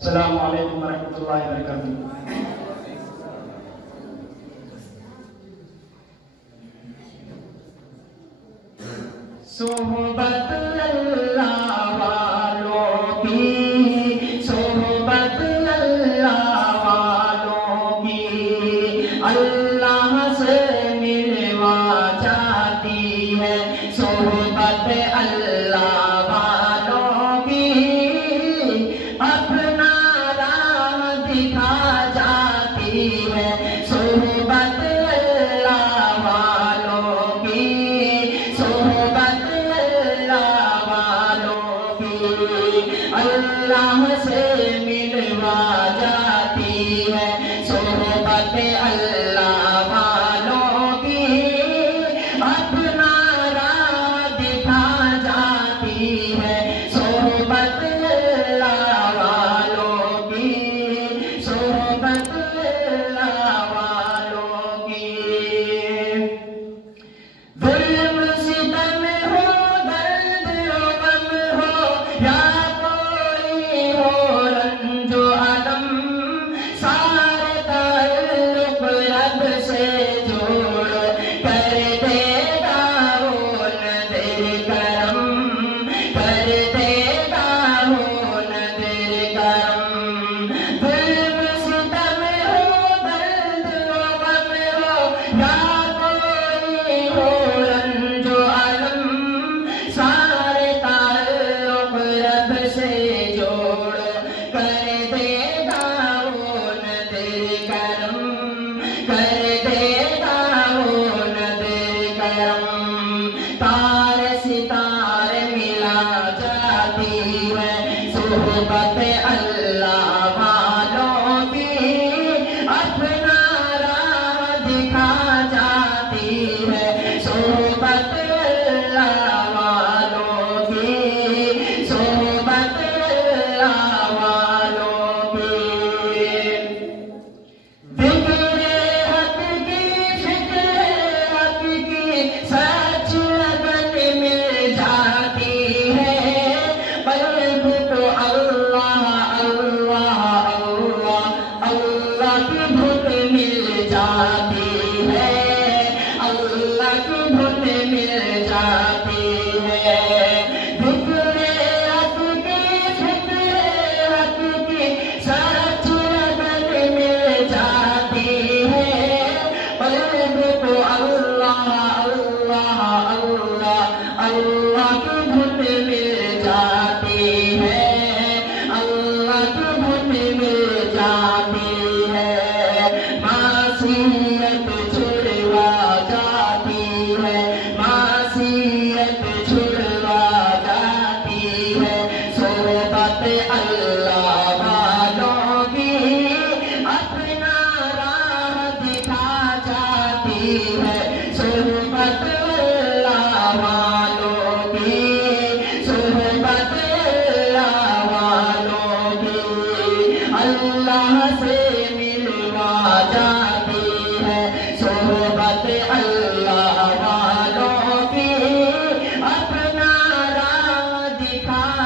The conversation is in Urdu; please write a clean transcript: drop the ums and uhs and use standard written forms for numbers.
السلام علیکم ورحمۃ اللہ وبرکاتہ۔ صحبت اللہ والوں کی، صحبت اللہ والوں کی اللہ سے ملوا جاتی ہے، صحبت اللہ والوں کی اپنا راہ دکھا جاتی ہے، صحبت اللہ والوں کی، صحبت اللہ سے ملوا جاتی ہے، صحبت اللہ والوں کی اپنا راہ دکھا جاتی ہے، صحبت اللہ والوں کی، صحبت اللہ والوں کی۔ ظلم ستم ہو، درد و غم ہو، یا صحبت اللہ والوں کی اپنا راہ دکھا جاتی ہے، صحبت اللہ والوں کی، صحبت اللہ والوں کی۔ فکر حق کی، فکر حق کی سچ لگن مل جاتی ہے، قلب تو اللہ کی دھن مل جاتی ہے، اللہ کی دھن مل جاتی ہے۔ فکر حق کی، فکر حق کی سچ لگن مل جاتی ہے، قلب کو اللہ کی دھن مل جاتی ہے، اللہ کی دھن مل جاتی ہے۔ معصیت چھڑوا جاتی ہے، معصیت چھڑوا جاتی ہے، صحبت اللہ والوں کی اپنا راہ دکھا جاتی ہے، صحبت اللہ والوں کی، صحبت اللہ والوں کی اللہ سے ملوا جاتی ہے، صحبت اللہ والوں کی اپنا راہ دکھا